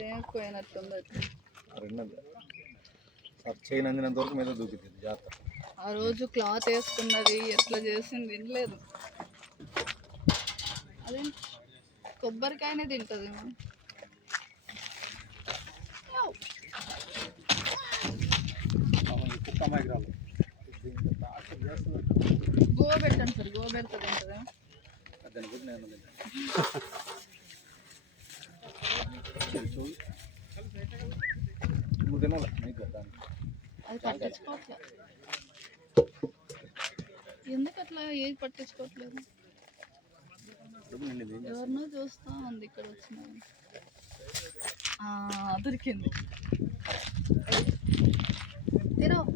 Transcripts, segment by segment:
చేయకపోయినట్టుంది. Chain అందినంత వరకు మీద దూకింది జాగ్రత్త. ఆ రోజు క్లాత్ వేసుకున్నది ఎట్లా చేసింది తినలేదు. అదే కొబ్బరికాయనే తింటుంది. గోవ పెట్టండి సార్, గోవ పెడుతుంది ఉంటుందా? అది పట్టించుకోవట్లేదు. ఎందుకు అట్లా ఏది పట్టించుకోవట్లేదు? ఎవరినో చూస్తా ఉంది ఇక్కడ వచ్చిన. దొరికింది. తినవు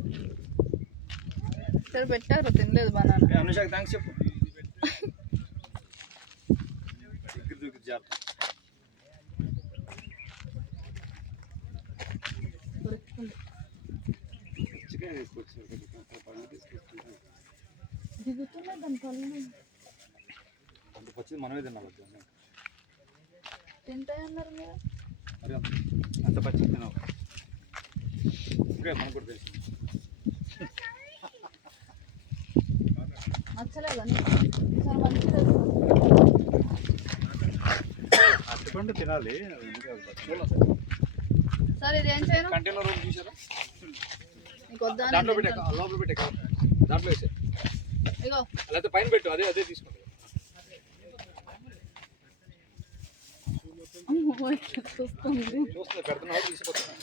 సరే పెట్టారు, తినలేదు బనానా. అనుషాకి థ్యాంక్స్ చెప్పు. దిగుతున్నా దాని పళ్ళు వచ్చింది మనమే తినాలి. తింటాయన్నారు మీరు. అరే అంత పచ్చి తినావు మనకు కూడా తెలుసు. నచ్చలేదా సార్? మంచిగా అట్టుకుంటే తినాలి సార్. ఇది ఏం చేయను కంటైనర్ రూమ్ చూసారా? నీకు వద్దా? దాంట్లో పెట్టే, లోపల పెట్టే, దాంట్లో వేసే. ఇగో అలా పైన పెట్టు, అదే అదే తీసుకోండి. చూస్తుంది పెడుతున్నావు తీసుకొస్తున్నా.